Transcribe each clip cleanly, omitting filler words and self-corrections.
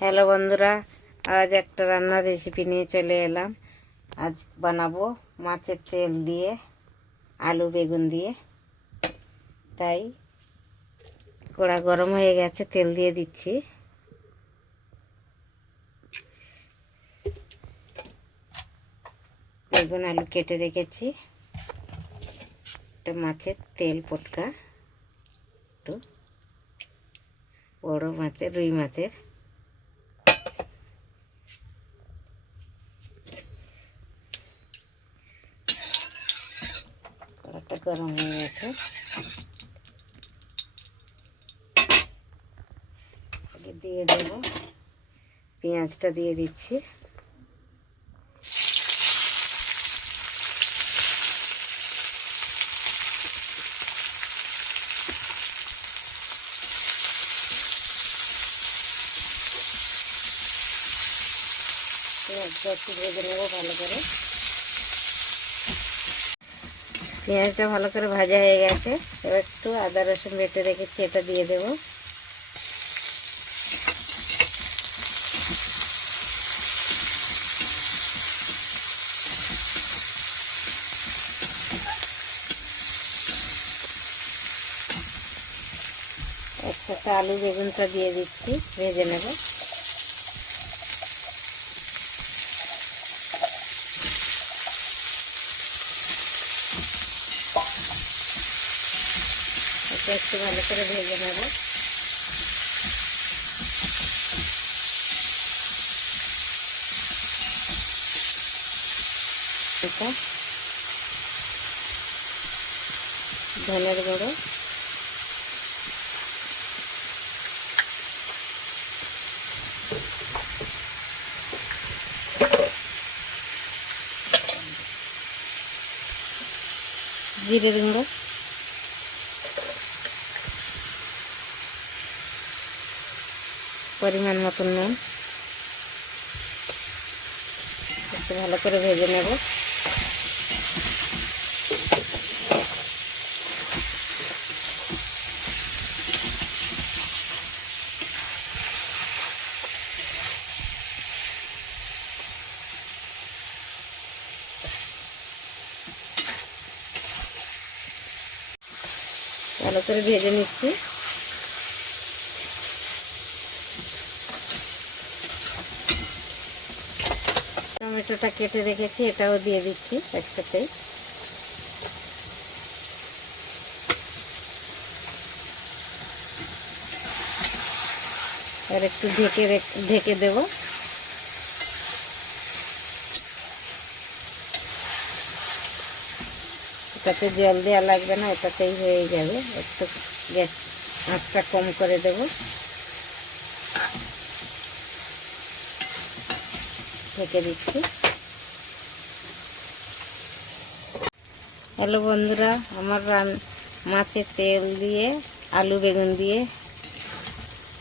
Hello বন্ধুরা, আজ একটা রান্নার রেসিপি নিয়ে চলে এলাম। আজ বানাবো মাছের তেল দিয়ে আলু বেগুন দিয়ে। তাই কড়া গরম হয়ে গেছে, তেল দিয়ে দিচ্ছি। বেগুন আলু কেটে রেখেছি। একটা মাছের তেল পটকা, একটু বড় মাছের, রুই মাছের। কড়াটা গরম হয়ে গেছে, আগে দিয়ে দেবো পেঁয়াজটা, দিয়ে দিচ্ছি। পেঁয়াজটা একটু ভেজে নেবো ভালো করে। পেঁয়াজটা ভালো করে ভাজা হয়ে গেছে, এবার একটু আদা রসুন বেটে রেখেছি, এটা দিয়ে দেব। একসাথে আলু বেগুনটা দিয়ে দিচ্ছি, ভেজে নেব। এটা একটু ভালো করে ভেজে নেব। এটা ধনের গুঁড়ো, জিরের গুঁড়ো, পরিমাণ মতন নুন। একটু ভালো করে ভেজে নেব। ভালো করে ভেজে নিচ্ছি। টমেটোটা কেটে রেখেছি, এটাও দিয়ে দিচ্ছি একসাথেই। আর একটু ঢেকে দেব। এটাতে জল দেওয়া লাগবে না, এটাতেই হয়ে যাবে। একটু গ্যাস আঁচটা কম করে দেব, ঢেকে দিচ্ছি। হ্যালো বন্ধুরা, আমার মাছের তেল দিয়ে আলু বেগুন দিয়ে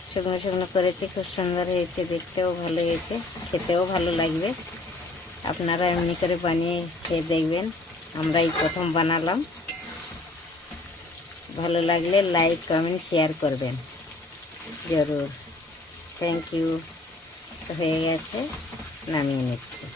শুকনো শুকনো করেছি, খুব সুন্দর হয়েছে, দেখতেও ভালো হয়েছে, খেতেও ভালো লাগবে। আপনারা এমনি করে বানিয়ে খেয়ে দেখবেন। আমরা এই প্রথম বানালাম। ভালো লাগলে লাইক কমেন্ট শেয়ার করবেন জরুর। Thank you. হয়ে গেছে, নামিয়ে নিচ্ছি।